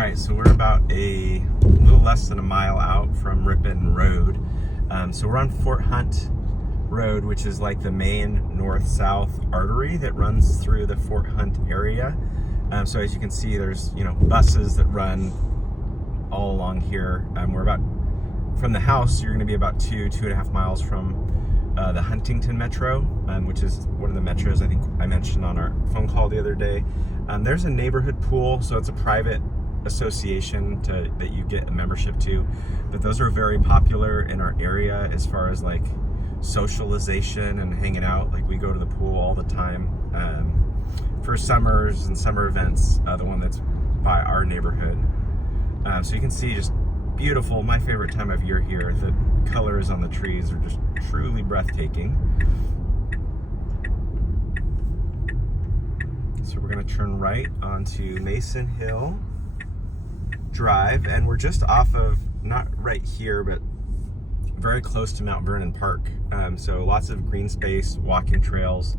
right, so we're about a little less than a mile out from Rippon Road. So we're on Fort Hunt Road, which is like the main north-south artery that runs through the Fort Hunt area. So as you can see, there's buses that run all along here. We're about, from the house, you're going to be about 2.5 miles from the Huntington Metro, which is one of the metros I think I mentioned on our phone call the other day. There's a neighborhood pool, so it's a private association that you get a membership to, but those are very popular in our area as far as like socialization and hanging out. Like we go to the pool all the time for summers and summer events, the one that's by our neighborhood. So you can see just beautiful, my favorite time of year here. The colors on the trees are just truly breathtaking. So we're gonna turn right onto Mason Hill Drive, and we're just off of, not right here, but very close to Mount Vernon Park. So lots of green space, walking trails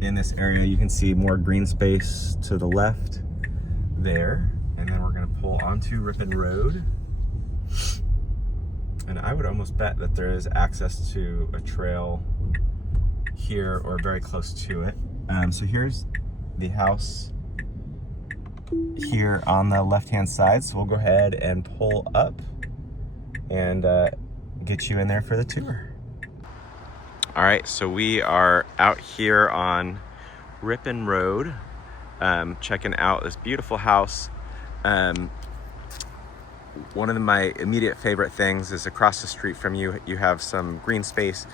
in this area. You can see more green space to the left there. And then we're gonna pull onto Rippon Road. And I would almost bet that there is access to a trail here or very close to it. So here's the house here on the left-hand side. So we'll go ahead and pull up and get you in there for the tour. All right, so we are out here on Rippon Road, checking out this beautiful house. One of my immediate favorite things is across the street from you, you have some green space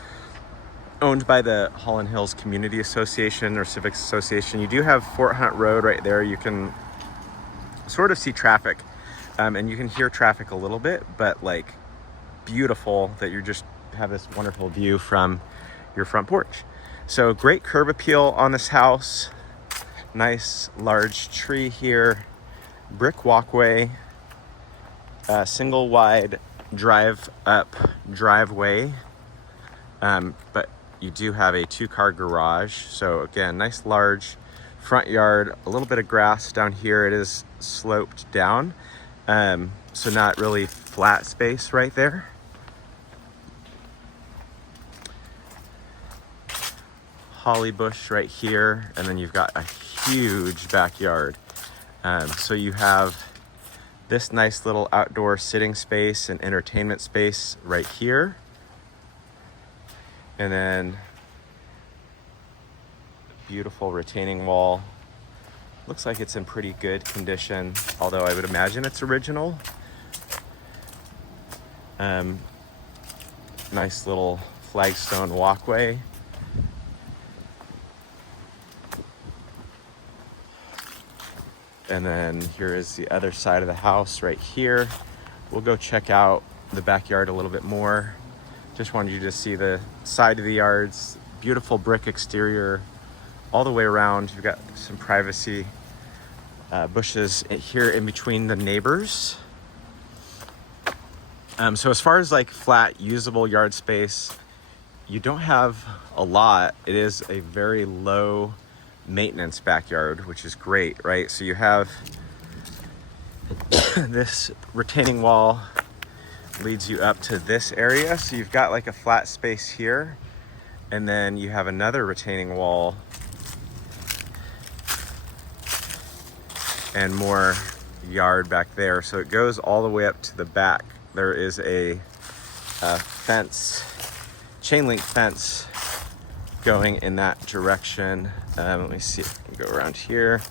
owned by the Holland Hills Community Association or Civics Association. You do have Fort Hunt Road right there. You can sort of see traffic, and you can hear traffic a little bit, but like beautiful that you just have this wonderful view from your front porch. So great curb appeal on this house. Nice large tree here, brick walkway, single wide driveway, but you do have a 2-car garage. So again, nice large front yard, a little bit of grass down here. It is sloped down, so not really flat space right there. Holly bush right here, and then you've got a huge backyard. So you have this nice little outdoor sitting space and entertainment space right here. And then beautiful retaining wall. Looks like it's in pretty good condition, although I would imagine it's original. Nice little flagstone walkway. And then here is the other side of the house right here. We'll go check out the backyard a little bit more. Just wanted you to see the side of the yards, beautiful brick exterior all the way around. You've got some privacy, bushes here in between the neighbors. So as far as like flat usable yard space, you don't have a lot. It is a very low maintenance backyard, which is great, right? So you have this retaining wall leads you up to this area. So you've got like a flat space here, and then you have another retaining wall and more yard back there. So it goes all the way up to the back. There is a fence, chain link fence going in that direction. Let me see if I can go around here.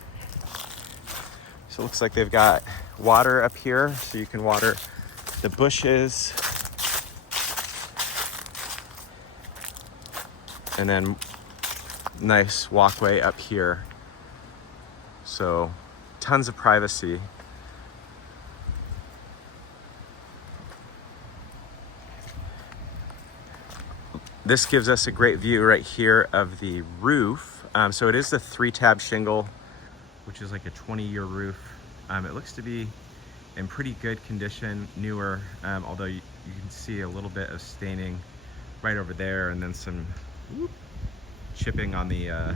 So it looks like they've got water up here, so you can water the bushes. And then nice walkway up here. So tons of privacy. This gives us a great view right here of the roof. So it is the 3-tab shingle, which is like a 20-year roof. It looks to be in pretty good condition, newer, although you can see a little bit of staining right over there, and then some chipping on the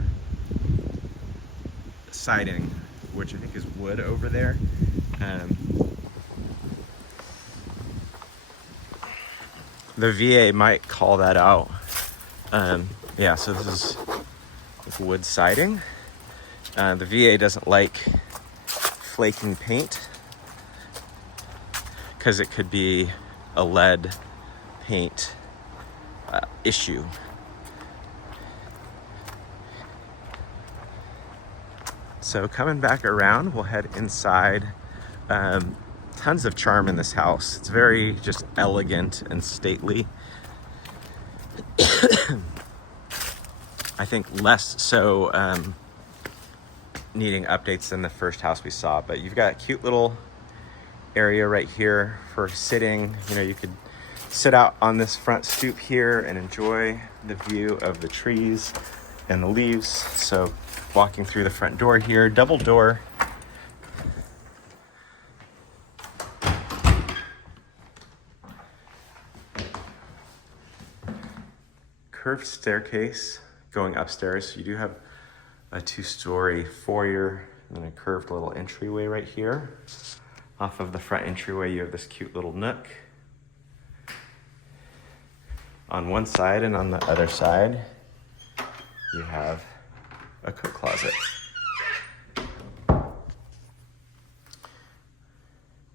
siding. which I think is wood over there. The VA might call that out. Yeah, so this is wood siding. The VA doesn't like flaking paint because it could be a lead paint issue. So coming back around, we'll head inside. Tons of charm in this house. It's very just elegant and stately. I think less so needing updates than the first house we saw, but you've got a cute little area right here for sitting. You know, you could sit out on this front stoop here and enjoy the view of the trees and the leaves. So walking through the front door here, double door. Curved staircase going upstairs. So you do have a 2-story foyer and then a curved little entryway right here. Off of the front entryway, you have this cute little nook on one side, and on the other side, you have a coat closet.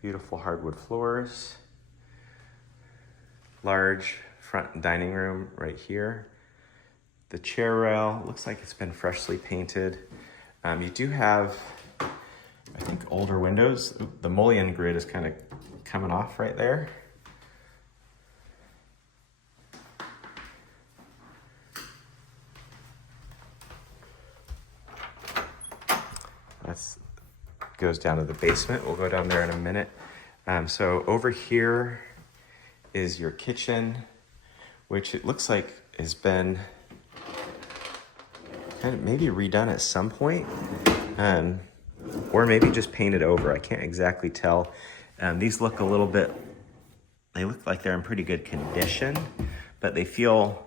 Beautiful hardwood floors. Large front dining room right here. The chair rail looks like it's been freshly painted. You do have, I think, older windows. The mullion grid is kind of coming off right there. That goes down to the basement. We'll go down there in a minute. So over here is your kitchen, which it looks like has been kind of maybe redone at some point, or maybe just painted over. I can't exactly tell. These look a little bit, they look like they're in pretty good condition, but they feel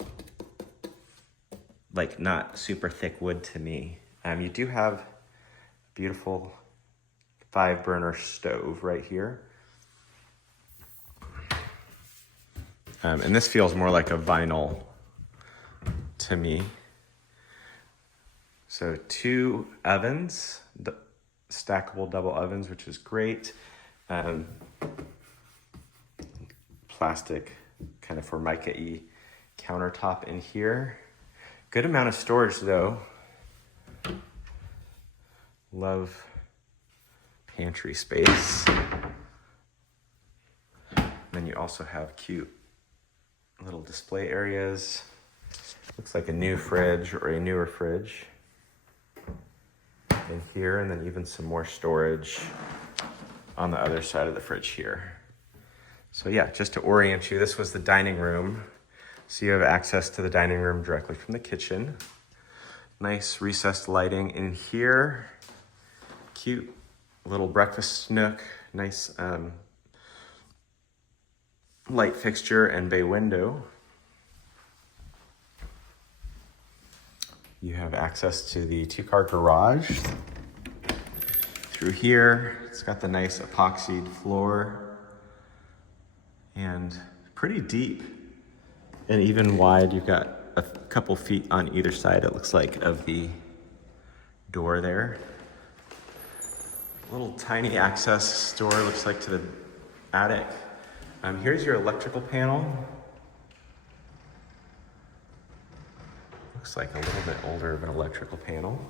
like not super thick wood to me. You do have a beautiful 5-burner stove right here. And this feels more like a vinyl to me. So 2 ovens, stackable double ovens, which is great. Plastic kind of Formica-y countertop in here. Good amount of storage though. Love pantry space. Then you also have cute little display areas. Looks like a new fridge or a newer fridge in here, and then even some more storage on the other side of the fridge here. So yeah, just to orient you, this was the dining room. So you have access to the dining room directly from the kitchen. Nice recessed lighting in here. Cute little breakfast nook. Nice light fixture and bay window. You have access to the 2-car garage. Through here, it's got the nice epoxied floor and pretty deep and even wide. You've got a couple feet on either side, it looks like, of the door there. Little tiny access door, looks like, to the attic. Here's your electrical panel. Looks like a little bit older of an electrical panel.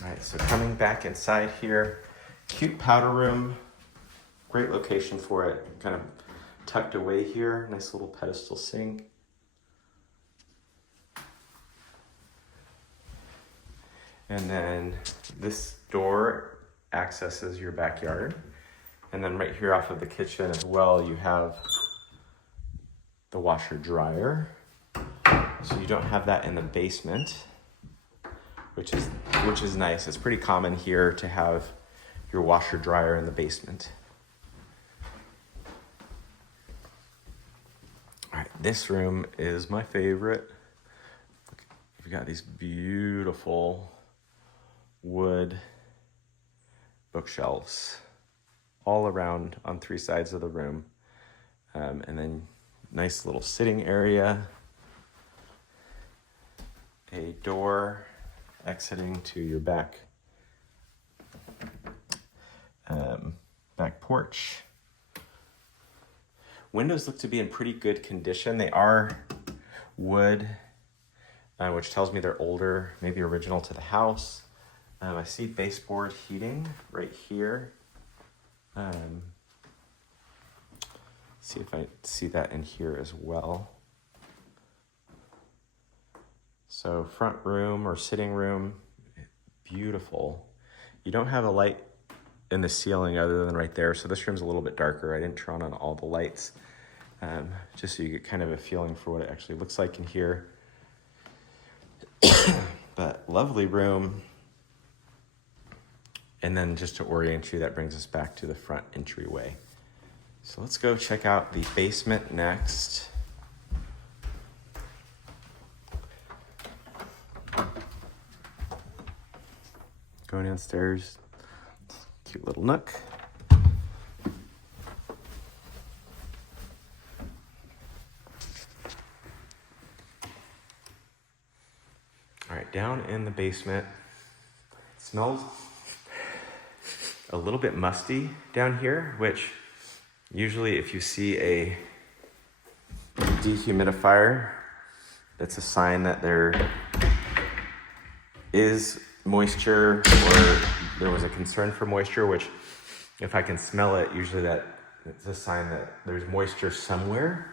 All right, so coming back inside here, cute powder room, great location for it, kind of tucked away here, nice little pedestal sink. And then this door accesses your backyard. And then right here off of the kitchen as well, you have the washer dryer. So you don't have that in the basement, which is nice. It's pretty common here to have your washer dryer in the basement. All right, This room is my favorite. We've got these beautiful wood bookshelves all around on 3 sides of the room. And then nice little sitting area, a door exiting to your back porch. Windows look to be in pretty good condition. They are wood, which tells me they're older, maybe original to the house. I see baseboard heating right here. See if I see that in here as well. So front room or sitting room, beautiful. You don't have a light in the ceiling other than right there, so this room's a little bit darker. I didn't turn on all the lights, just so you get kind of a feeling for what it actually looks like in here. But lovely room. And then just to orient you, that brings us back to the front entryway. So let's go check out the basement next. Going downstairs, cute little nook. All right, down in the basement, it smells a little bit musty down here, which usually if you see a dehumidifier, that's a sign that there is moisture or there was a concern for moisture, which if I can smell it, usually it's a sign that there's moisture somewhere.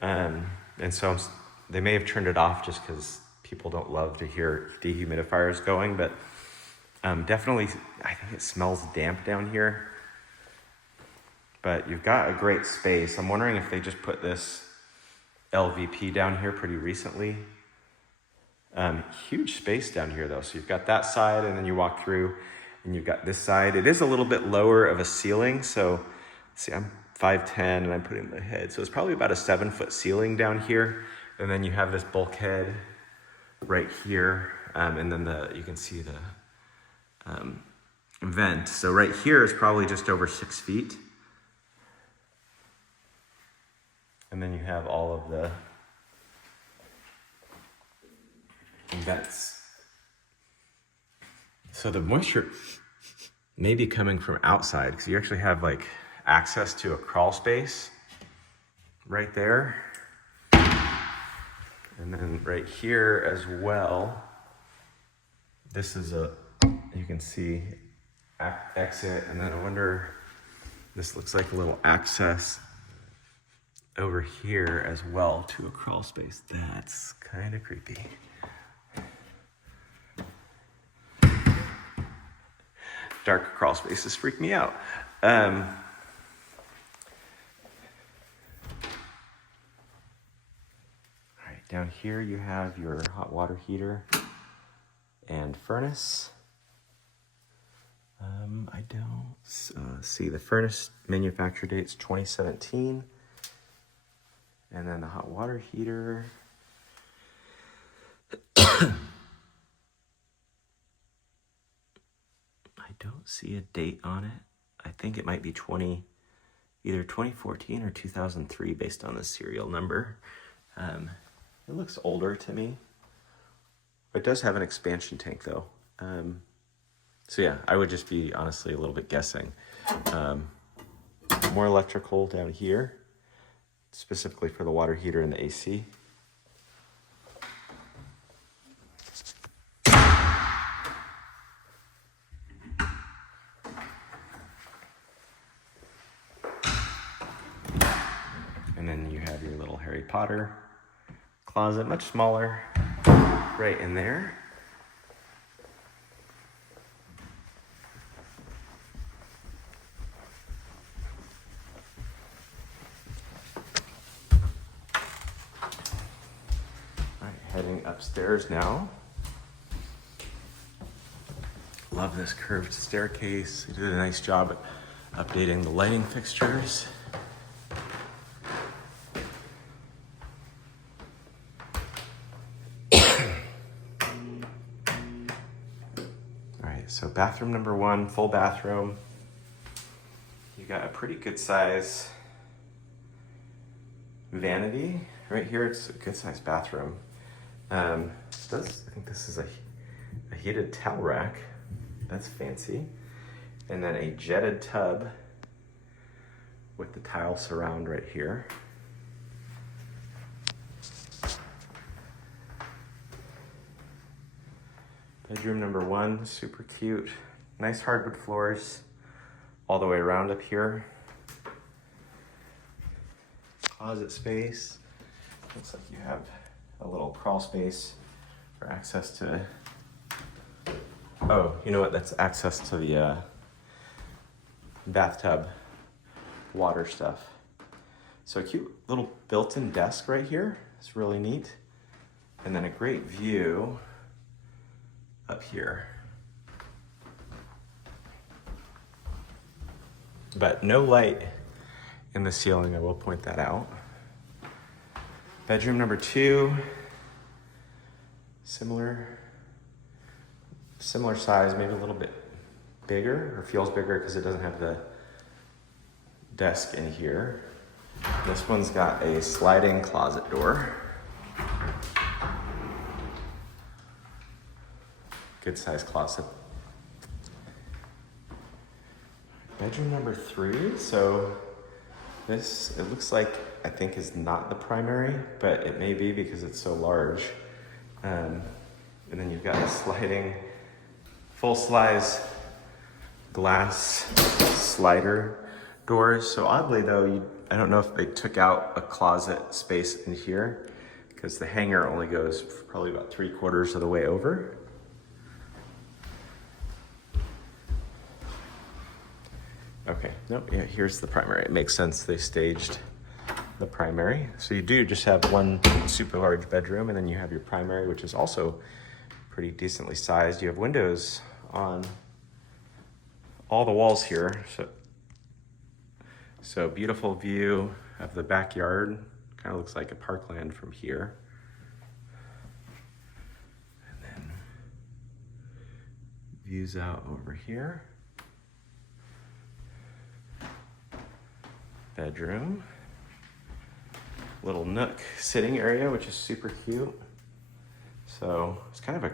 And so they may have turned it off just because people don't love to hear dehumidifiers going, but definitely, I think it smells damp down here. But you've got a great space. I'm wondering if they just put this LVP down here pretty recently. Huge space down here though. So you've got that side and then you walk through and you've got this side. It is a little bit lower of a ceiling. So see, I'm 5'10" and I'm putting my head. So it's probably about a 7-foot ceiling down here. And then you have this bulkhead right here. And then you can see the vent. So right here is probably just over 6 feet. And then you have all of the vents. So the moisture may be coming from outside because you actually have like access to a crawl space right there. And then right here as well, this is you can see exit, and then I wonder, this looks like a little access over here as well to a crawl space. That's kind of creepy. Dark crawl spaces freak me out. All right, down here you have your hot water heater and furnace. I don't see the furnace manufacture date's 2017. And then the hot water heater. I don't see a date on it. I think it might be either 2014 or 2003 based on the serial number. It looks older to me. It does have an expansion tank though. So yeah, I would just be honestly a little bit guessing. More electrical down here, specifically for the water heater and the AC. And then you have your little Harry Potter closet, much smaller, right in there. Heading upstairs now. Love this curved staircase. They did a nice job at updating the lighting fixtures. right, so bathroom number 1, full bathroom. You got a pretty good size vanity. Right here, it's a good size bathroom. I think this is a heated towel rack. That's fancy. And then a jetted tub with the tile surround right here. Bedroom number 1, super cute. Nice hardwood floors all the way around up here. Closet space. Looks like you have a little crawl space for access to, oh, you know what? That's access to the bathtub water stuff. So a cute little built-in desk right here. It's really neat. And then a great view up here. But no light in the ceiling, I will point that out. Bedroom number 2, similar size, maybe a little bit bigger, or feels bigger because it doesn't have the desk in here. This one's got a sliding closet door. Good size closet. Bedroom number 3, so this, it looks like, I think is not the primary, but it may be because it's so large. And then you've got a sliding, full-size glass slider doors. So oddly though, I don't know if they took out a closet space in here because the hanger only goes probably about 3/4 of the way over. Okay, nope, yeah, here's the primary. It makes sense they staged the primary. So you do just have one super large bedroom, and then you have your primary, which is also pretty decently sized. You have windows on all the walls here. So beautiful view of the backyard. Kind of looks like a parkland from here. And then views out over here. Bedroom. Little nook sitting area, which is super cute. So it's kind of a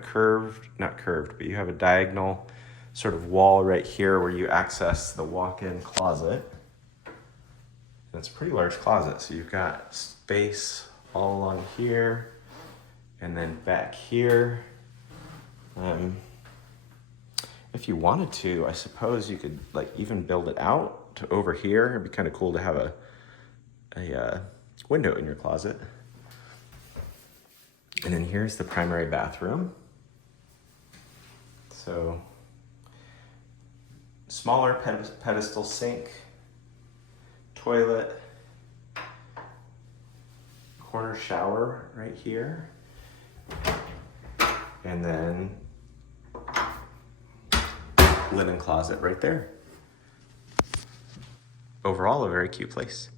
not curved, but you have a diagonal sort of wall right here where you access the walk-in closet. And it's a pretty large closet. So you've got space all along here and then back here. If you wanted to, I suppose you could like even build it out to over here. It'd be kind of cool to have a window in your closet. And then here's the primary bathroom. So smaller pedestal sink, toilet, corner shower right here, and then linen closet right there. Overall, a very cute place.